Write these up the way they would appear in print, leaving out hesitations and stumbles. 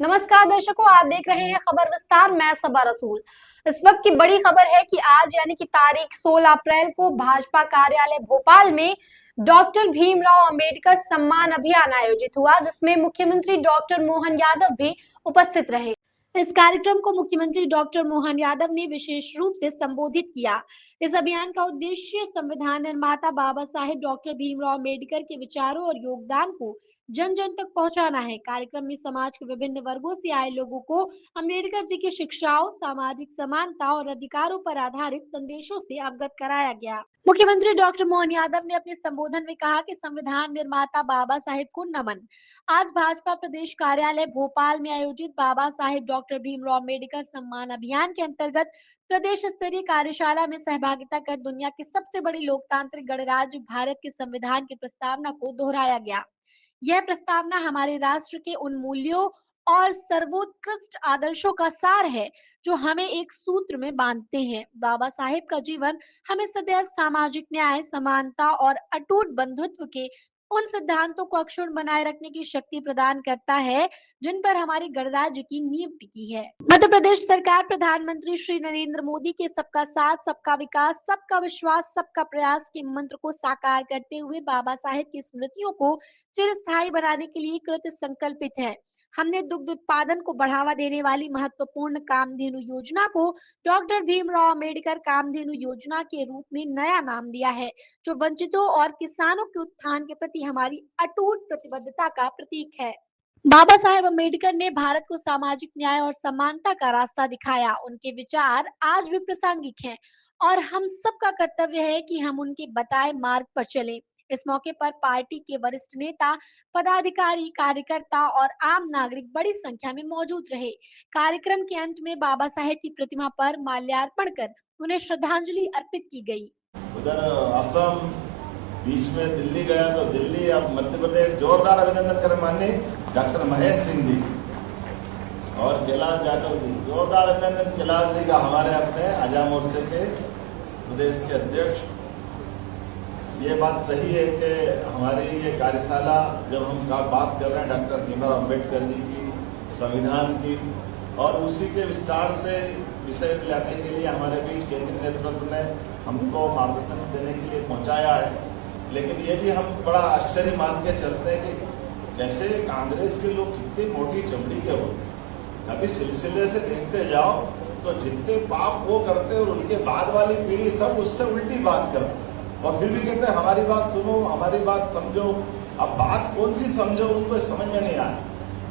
नमस्कार दर्शकों, आप देख रहे हैं खबर विस्तार। मैं सबा रसूल। इस वक्त की बड़ी खबर है कि आज यानी कि तारीख 16 अप्रैल को भाजपा कार्यालय भोपाल में डॉक्टर भीमराव अंबेडकर सम्मान अभियान आयोजित हुआ, जिसमें मुख्यमंत्री डॉक्टर मोहन यादव भी उपस्थित रहे। इस कार्यक्रम को मुख्यमंत्री डॉक्टर मोहन यादव ने विशेष रूप से संबोधित किया। इस अभियान का उद्देश्य संविधान निर्माता बाबा साहेब डॉक्टर भीमराव अंबेडकर के विचारों और योगदान को जन जन तक पहुंचाना है। कार्यक्रम में समाज के विभिन्न वर्गों से आए लोगों को अंबेडकर जी की शिक्षाओं, सामाजिक समानता और अधिकारों पर आधारित संदेशों से अवगत कराया गया। मुख्यमंत्री डॉक्टर मोहन यादव ने अपने संबोधन में कहा कि संविधान निर्माता बाबा साहेब को नमन। आज भाजपा प्रदेश कार्यालय भोपाल में आयोजित बाबा साहेब डॉक्टर भीमराव अंबेडकर सम्मान अभियान के अंतर्गत प्रदेश स्तरीय कार्यशाला में सहभागिता कर दुनिया के सबसे बड़ी लोकतांत्रिक गणराज्य भारत के संविधान की प्रस्तावना को दोहराया गया। यह प्रस्तावना हमारे राष्ट्र के उन मूल्यों और सर्वोत्कृष्ट आदर्शों का सार है जो हमें एक सूत्र में बांधते हैं। बाबा साहेब का जीवन हमें सदैव सामाजिक न्याय, समानता और अटूट बंधुत्व के उन सिद्धांतों को अक्षुण्ण बनाए रखने की शक्ति प्रदान करता है जिन पर हमारे गणराज्य की नींव टिकी है। मध्य प्रदेश सरकार प्रधानमंत्री श्री नरेंद्र मोदी के सबका साथ, सबका विकास, सबका विश्वास, सबका प्रयास के मंत्र को साकार करते हुए बाबा साहेब की स्मृतियों को चिरस्थायी बनाने के लिए कृत संकल्पित है। हमने दुग्ध उत्पादन को बढ़ावा देने वाली महत्वपूर्ण कामधेनु योजना को डॉक्टर भीमराव अंबेडकर कामधेनु योजना के रूप में नया नाम दिया है, जो वंचितों और किसानों के उत्थान के प्रति हमारी अटूट प्रतिबद्धता का प्रतीक है। बाबा साहेब अम्बेडकर ने भारत को सामाजिक न्याय और समानता का रास्ता दिखाया। उनके विचार आज भी प्रासंगिक हैं और हम सबका कर्तव्य है कि हम उनके बताए मार्ग पर चलें। इस मौके पर पार्टी के वरिष्ठ नेता, पदाधिकारी, कार्यकर्ता और आम नागरिक बड़ी संख्या में मौजूद रहे। कार्यक्रम के अंत में बाबा साहेब की प्रतिमा पर माल्यार्पण कर उन्हें श्रद्धांजलि अर्पित की गई। उधर असम, बीच में दिल्ली गया तो दिल्ली, अब मध्य प्रदेश। जोरदार अभिनंदन करें माननीय डॉक्टर महेंद्र सिंह जी और कैलाश जाटव जी। जोरदार अभिनंदन कैलाश जी का, हमारे अपने आजा मोर्चे के प्रदेश के अध्यक्ष। ये बात सही है कि हमारी ये कार्यशाला, जब हम बात कर रहे हैं डॉक्टर भीमराव अंबेडकर जी की, संविधान की, और उसी के विस्तार से विषय लाने के लिए हमारे बीच केंद्रीय नेतृत्व ने हमको मार्गदर्शन देने के लिए पहुंचाया है। लेकिन ये भी हम बड़ा आश्चर्य मान के चलते हैं कि कैसे कांग्रेस के लोग कितनी मोटी चमड़ी के होते हैं। कभी सिलसिले से देखते जाओ तो जितने पाप वो करते और उनके बाद वाली पीढ़ी सब उससे उल्टी बात करते, और फिर भी कहते हैं हमारी बात सुनो, हमारी बात समझो। अब बात कौन सी समझो, उनको समझ में नहीं आया।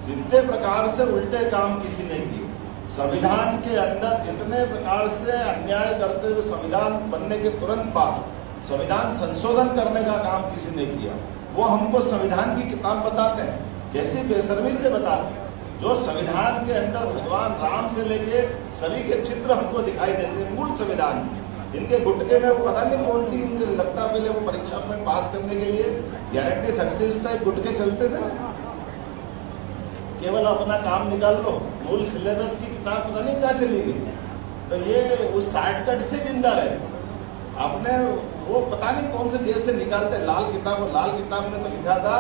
जितने प्रकार से उल्टे काम किसी ने किए, संविधान के अंदर जितने प्रकार से अन्याय करते हुए संविधान बनने के तुरंत बाद संविधान संशोधन करने का काम किसी ने किया, वो हमको संविधान की किताब बताते हैं, कैसी बेशर्मी से बताते हैं। जो संविधान के अंदर भगवान राम से लेके सभी के चित्र हमको दिखाई देते हैं मूल संविधान में। इनके गुटके में वो पता नहीं कौन सी इनके लगता, पहले वो परीक्षा में पास करने के लिए गारंटी सक्सेस टाइप गुटके चलते थे ना, केवल अपना काम निकाल लो। मूल सिलेबस की किताब पता नहीं क्या चली गई, तो ये उस शॉर्टकट से जिंदा रहे। अपने वो पता नहीं कौन से जेल से निकालते लाल किताब, और लाल किताब में तो लिखा था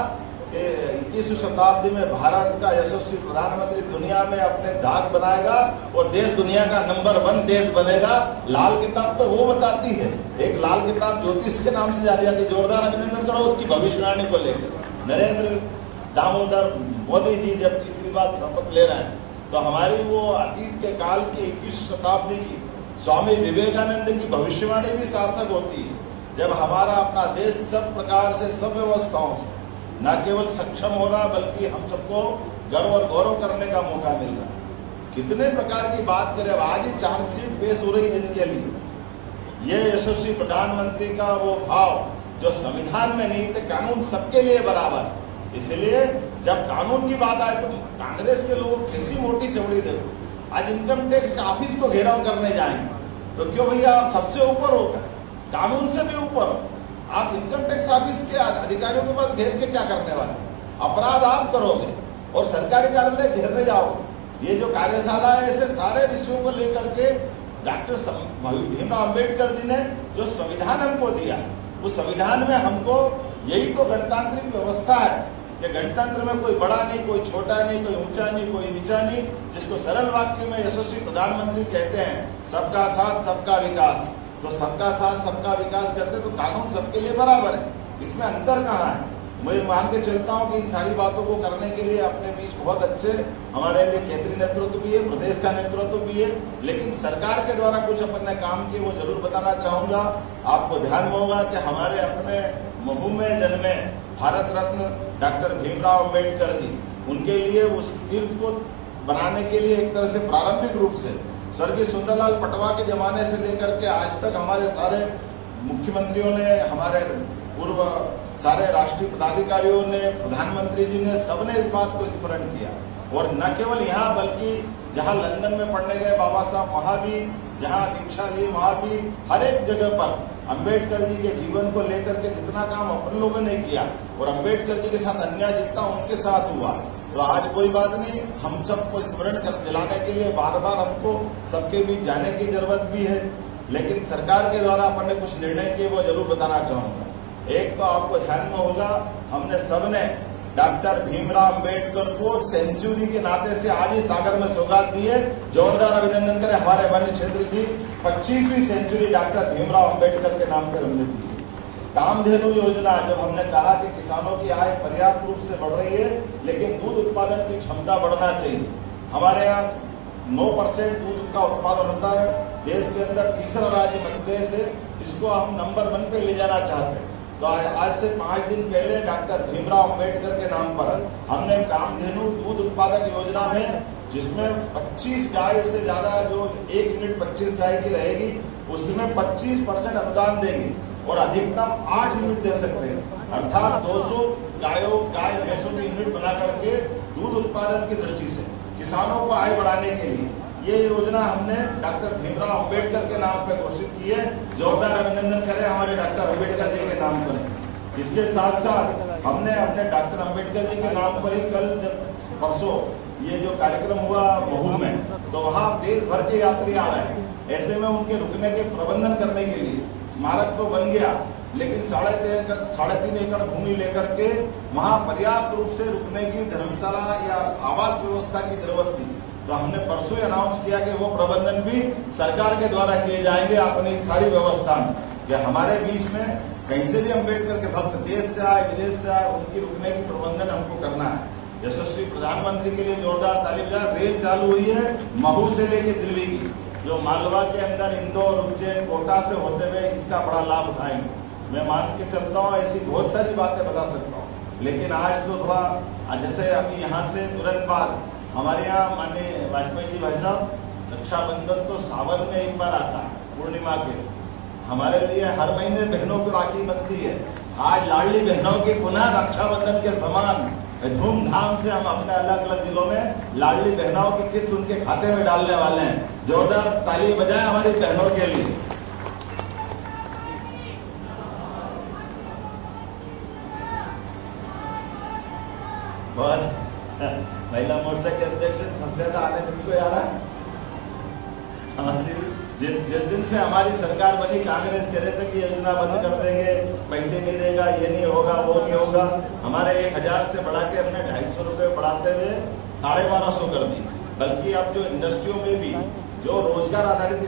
कि 21वीं शताब्दी में भारत का यशस्वी प्रधानमंत्री दुनिया में अपने दाग बनाएगा और देश दुनिया का नंबर 1 देश बनेगा। लाल किताब तो वो बताती है। एक लाल किताब ज्योतिष के नाम से जानी जाती है। जोरदार अभिनंदन करो उसकी भविष्यवाणी को लेकर। नरेंद्र दामोदर मोदी जी जब तीसरी बार शपथ ले रहे हैं, तो हमारी वो अतीत के काल की 21वीं शताब्दी की स्वामी विवेकानंद की भविष्यवाणी भी सार्थक होती है, जब हमारा अपना देश सब प्रकार से, सब व्यवस्थाओं से न केवल सक्षम हो रहा, बल्कि हम सबको गर्व और गौरव करने का मौका मिल रहा है। कितने प्रकार की बात करें। आज ही चार्जशीट पेश हो रही है इनके लिए। ये यशस्वी प्रधानमंत्री का वो भाव जो संविधान में नहीं थे, कानून सबके लिए बराबर है। इसलिए जब कानून की बात आए तो कांग्रेस के लोग कैसी मोटी चमड़ी देखो। आज इनकम टैक्स ऑफिस को घेराव करने जाएंगे तो क्यों भैया, आप सबसे ऊपर होगा, कानून से भी ऊपर हो। आप इनकम टैक्स ऑफिस के अधिकारियों के पास घेर के क्या करने वाले? अपराध आप करोगे और सरकारी कार्यालय घेरने जाओगे। ये जो कार्यशाला है, ऐसे सारे विषयों को लेकर के डॉक्टर भीमराव अंबेडकर जी ने जो संविधान हमको दिया, उस संविधान में हमको यही तो गणतांत्रिक व्यवस्था है कि गणतंत्र में कोई बड़ा नहीं, कोई छोटा नहीं, कोई ऊंचा नहीं, कोई नीचा नहीं, जिसको सरल वाक्य में यशस्वी प्रधानमंत्री कहते हैं सबका साथ सबका विकास। तो सबका साथ सबका विकास करते तो कानून सबके लिए बराबर है, इसमें अंतर कहाँ है? मैं मान के चलता हूँ कि इन सारी बातों को करने के लिए अपने बीच बहुत अच्छे हमारे लिए केंद्रीय नेतृत्व भी है, प्रदेश का नेतृत्व भी है, लेकिन सरकार के द्वारा कुछ अपने काम किए वो जरूर बताना चाहूंगा। आपको ध्यान में होगा कि हमारे अपने महू में जन्मे भारत रत्न डॉक्टर भीमराव अम्बेडकर जी, उनके लिए उस तीर्थ को बनाने के लिए एक तरह से प्रारंभिक रूप से स्वर्गीय सुंदरलाल पटवा के जमाने से लेकर के आज तक हमारे सारे मुख्यमंत्रियों ने, हमारे पूर्व सारे राष्ट्रीय पदाधिकारियों ने, प्रधानमंत्री जी ने, सबने इस बात को स्मरण किया। और न केवल यहाँ बल्कि जहाँ लंदन में पढ़ने गए बाबा साहब वहां भी, जहाँ दीक्षा ली वहां भी, हर एक जगह पर अंबेडकर जी के जीवन को लेकर के जितना काम अपन लोगों ने किया और अंबेडकर जी के साथ अन्याय जितना उनके साथ हुआ, तो आज कोई बात नहीं, हम सबको स्मरण कर दिलाने के लिए बार बार हमको सबके बीच जाने की जरूरत भी है। लेकिन सरकार के द्वारा अपन ने कुछ निर्णय किए वो जरूर बताना चाहूंगा। एक तो आपको ध्यान में होगा, हमने सबने डॉक्टर भीमराव अम्बेडकर को सेंचुरी के नाते से आज ही सागर में सौगात दी है। जोरदार अभिनंदन करें। हमारे वन्य क्षेत्र की 25वीं सेंचुरी डॉक्टर भीमराव अम्बेडकर के नाम पर हमने दी है। कामधेनु योजना, जब हमने कहा कि किसानों की आय पर्याप्त रूप से बढ़ रही है, लेकिन दूध उत्पादन की क्षमता बढ़ना चाहिए। हमारे यहाँ 9% दूध का उत्पादन होता है, देश के अंदर तीसरा राज्य मध्य प्रदेश है, इसको हम नंबर 1 पे ले जाना चाहते हैं। तो आज से 5 दिन पहले डॉक्टर भीमराव अम्बेडकर के नाम पर हमने कामधेनु दूध उत्पादक योजना में, जिसमें 25 गाय से ज्यादा जो 1 यूनिट 25 गाय की रहेगी, उसमें 25% अनुदान देंगे और अधिकतम 8 यूनिट दे सकते हैं, अर्थात 200 गाय भैंसों की यूनिट बना करके दूध उत्पादन की दृष्टि से किसानों को आय बढ़ाने के लिए ये योजना हमने डॉक्टर भीमराव अम्बेडकर के नाम पर घोषित की है। जोरदार अभिनंदन करें हमारे डॉक्टर अम्बेडकर जी के नाम पर। इसके साथ साथ हमने अपने डॉक्टर अम्बेडकर जी के नाम पर ही कल जब परसों ये जो कार्यक्रम हुआ महू में, तो वहाँ देश भर के यात्री आ रहे हैं। ऐसे में उनके रुकने के प्रबंधन करने के लिए स्मारक तो बन गया, लेकिन 3.5 एकड़ भूमि लेकर के वहाँ पर्याप्त रूप से रुकने की धर्मशाला या आवास व्यवस्था की जरूरत थी। तो हमने परसों अनाउंस किया कि वो प्रबंधन भी सरकार के द्वारा किए जाएंगे अपनी सारी व्यवस्था में, कि हमारे बीच में कहीं से भी अम्बेडकर के भक्त देश से आए विदेश से आए, उनकी रुकने की प्रबंधन हमको करना है। यशस्वी प्रधानमंत्री के लिए जोरदार ताली बजाएं। रेल चालू हुई है महू से लेके दिल्ली की, जो मालवा के अंदर इंदौर, उज्जैन, कोटा से होते हुए इसका बड़ा लाभ उठाएंगे। मैं मान के चलता हूँ, ऐसी बहुत सारी बातें बता सकता हूँ, लेकिन आज तो थोड़ा, जैसे अभी यहाँ से तुरंत बाद हमारे यहाँ माननीय वाजपेयी जी भाई साहब, रक्षाबंधन तो सावन में एक बार आता है, पूर्णिमा के। हमारे लिए हर महीने बहनों को राखी बनती है। आज लाडली बहनों की पुनः रक्षाबंधन के समान धूमधाम से हम अपने अलग अलग जिलों में लाडली बहनों की किस्त उनके खाते में डालने वाले हैं। जोरदार ताली बजाएं हमारी बहनों के लिए। बहुत महिला मोर्चा के अध्यक्ष सबसे ज्यादा आने को आ रहा है। जिस दिन से हमारी सरकार बनी, कांग्रेस कह रहे थे कि योजना बंद कर देंगे, पैसे मिलेगा, ये नहीं होगा, वो नहीं होगा। हमारे 1000 से बढ़ा के हमने 250 रुपए बढ़ाते हुए 1250 कर दी। बल्कि अब जो इंडस्ट्रियों में भी जो रोजगार आधारित